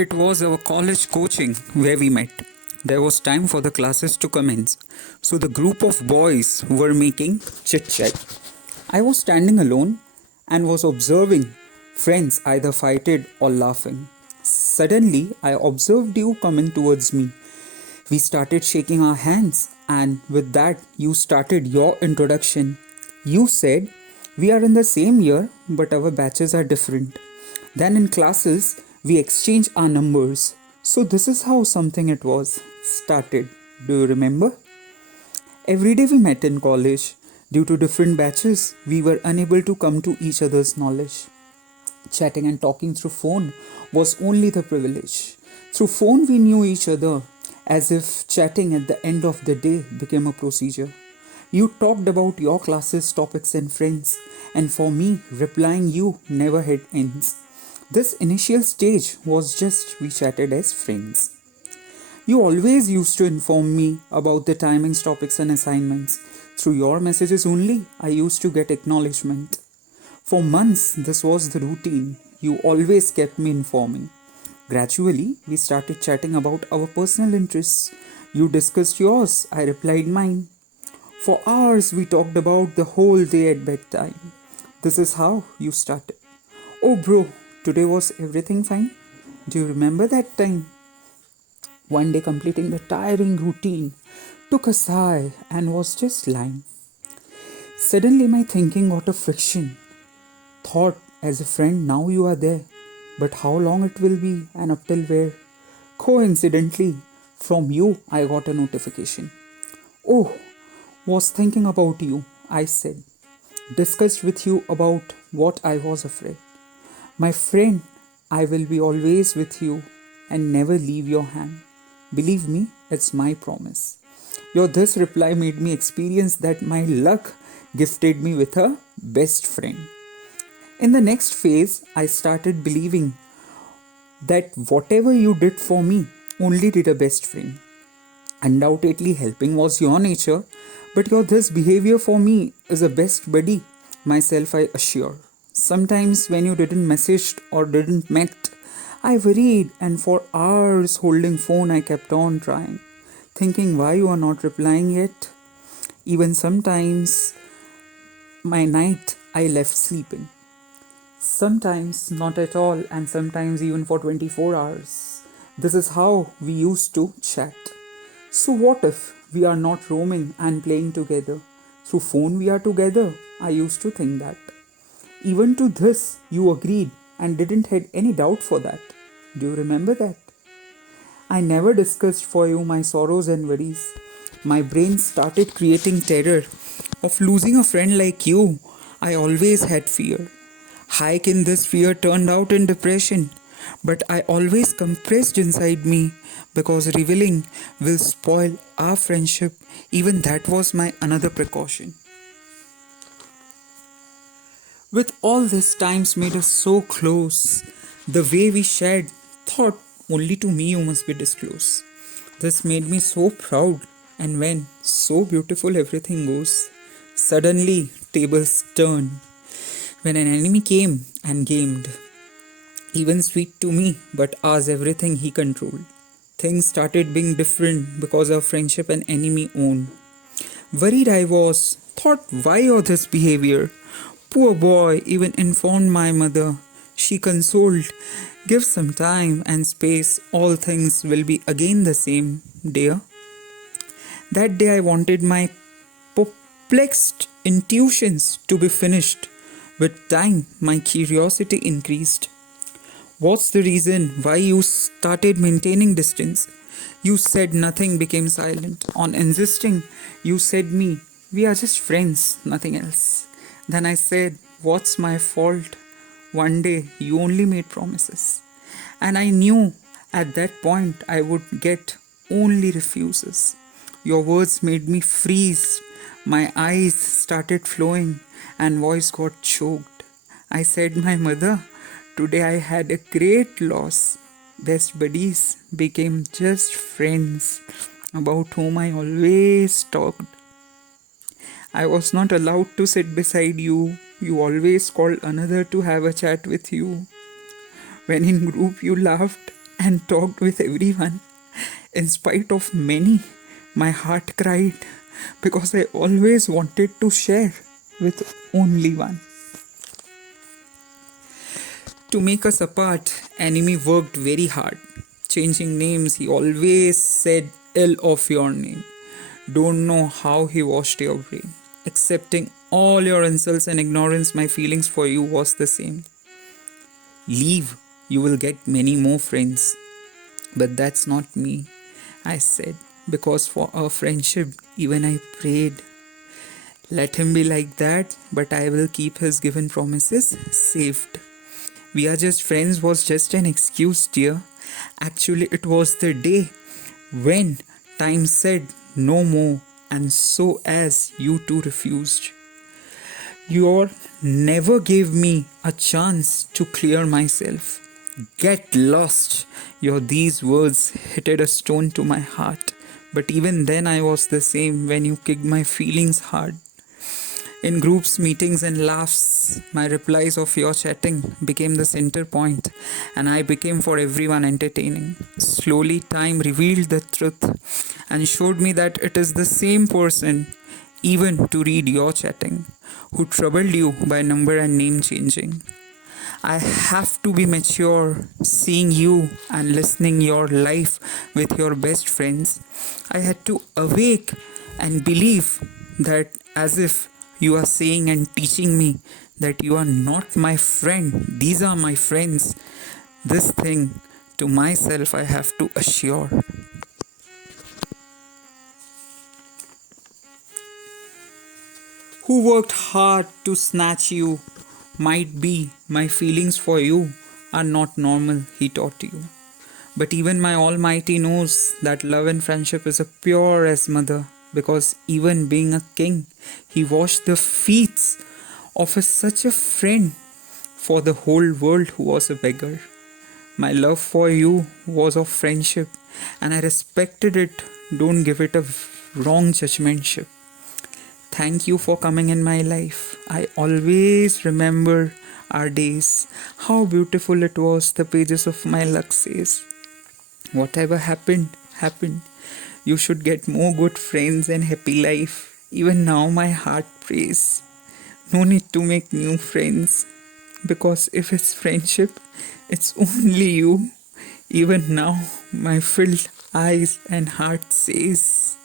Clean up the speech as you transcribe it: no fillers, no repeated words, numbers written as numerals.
It was our college coaching where we met. There was time for the classes to commence, so the group of boys were making chit chat. I was standing alone and was observing friends either fighting or laughing. Suddenly, I observed you coming towards me. We started shaking our hands, and with that, you started your introduction. You said, "We are in the same year, but our batches are different." Then in classes, we exchange our numbers. So, this is how something it was started. Do you remember? Every day we met in college. Due to different batches, we were unable to come to each other's knowledge. Chatting and talking through phone was only the privilege. Through phone, we knew each other as if chatting at the end of the day became a procedure. You talked about your classes, topics, and friends, and for me, replying you never had ends. This initial stage was just we chatted as friends. You always used to inform me about the timings, topics, and assignments. Through your messages only, I used to get acknowledgement. For months, this was the routine. You always kept me informing. Gradually, we started chatting about our personal interests. You discussed yours, I replied mine. For hours, we talked about the whole day at bedtime. This is how you started. Oh, bro, today was everything fine? Do you remember that time? One day, completing the tiring routine, took a sigh and was just lying. Suddenly, my thinking got a friction. Thought, as a friend, now you are there. But how long it will be and up till where? Coincidentally, from you, I got a notification. Oh, was thinking about you, I said. Discussed with you about what I was afraid. My friend, I will be always with you and never leave your hand. Believe me, it's my promise. Your this reply made me experience that my luck gifted me with a best friend. In the next phase, I started believing that whatever you did for me only did a best friend. Undoubtedly, helping was your nature, but your this behavior for me is a best buddy. Myself, I assure. Sometimes when you didn't message or didn't met, I worried, and for hours holding phone I kept on trying, thinking why you are not replying yet. Even sometimes my night I left sleeping. Sometimes not at all, and sometimes even for 24 hours. This is how we used to chat. So, what if we are not roaming and playing together? Through phone, we are together. I used to think that. Even to this, you agreed and didn't had any doubt for that. Do you remember that? I never discussed for you my sorrows and worries. My brain started creating terror of losing a friend like you. I always had fear. Hike in this fear turned out in depression, but I always compressed inside me because revealing will spoil our friendship. Even that was my another precaution. With all this times made us so close, the way we shared thought only to me you must be disclosed. This made me so proud, and when so beautiful everything goes, suddenly tables turn. When an enemy came and gamed, even sweet to me, but as everything he controlled. Things started being different because of friendship and enemy own. Worried I was, thought why all this behavior? Poor boy even informed my mother. She consoled, give some time and space, all things will be again the same, dear. That day I wanted my perplexed intuitions to be finished. With time, my curiosity increased. What's the reason why you started maintaining distance? You said nothing became silent. On insisting, you said me, we are just friends, nothing else. Then I said, what's my fault? One day you only made promises. And I knew at that point I would get only refuses. Your words made me freeze. My eyes started flowing and voice got choked. I said, my mother, today I had a great loss. Best buddies became just friends about whom I always talked. I was not allowed to sit beside you. You always called another to have a chat with you. When in group you laughed and talked with everyone. In spite of many, my heart cried because I always wanted to share with only one. To make us apart, enemy worked very hard. Changing names, he always said ill of your name. Don't know how he washed your brain. Accepting all your insults and ignorance, my feelings for you was the same. Leave, you will get many more friends. But that's not me, I said, because for our friendship, even I prayed. Let him be like that, but I will keep his given promises saved. We are just friends was just an excuse, dear. Actually, it was the day when time said no more, and so as you too refused. You never gave me a chance to clear myself. Get lost. Your these words hit a stone to my heart. But even then I was the same when you kicked my feelings hard. In groups, meetings, and laughs, my replies of your chatting became the center point, and I became for everyone entertaining. Slowly, time revealed the truth and showed me that it is the same person, even to read your chatting, who troubled you by number and name changing. I have to be mature seeing you and listening your life with your best friends. I had to awake and believe that as if you are saying and teaching me that you are not my friend, these are my friends. This thing to myself I have to assure. Who worked hard to snatch you? Might be my feelings for you are not normal, he taught you. But even my Almighty knows that love and friendship is a pure as mother, because even being a king, he washed the feet of such a friend for the whole world who was a beggar. My love for you was of friendship, and I respected it. Don't give it a wrong judgmentship. Thank you for coming in my life. I always remember our days. How beautiful it was, the pages of my luck says. Whatever happened, happened. You should get more good friends and happy life. Even now my heart prays. No need to make new friends. Because if it's friendship, it's only you. Even now, my filled eyes and heart says.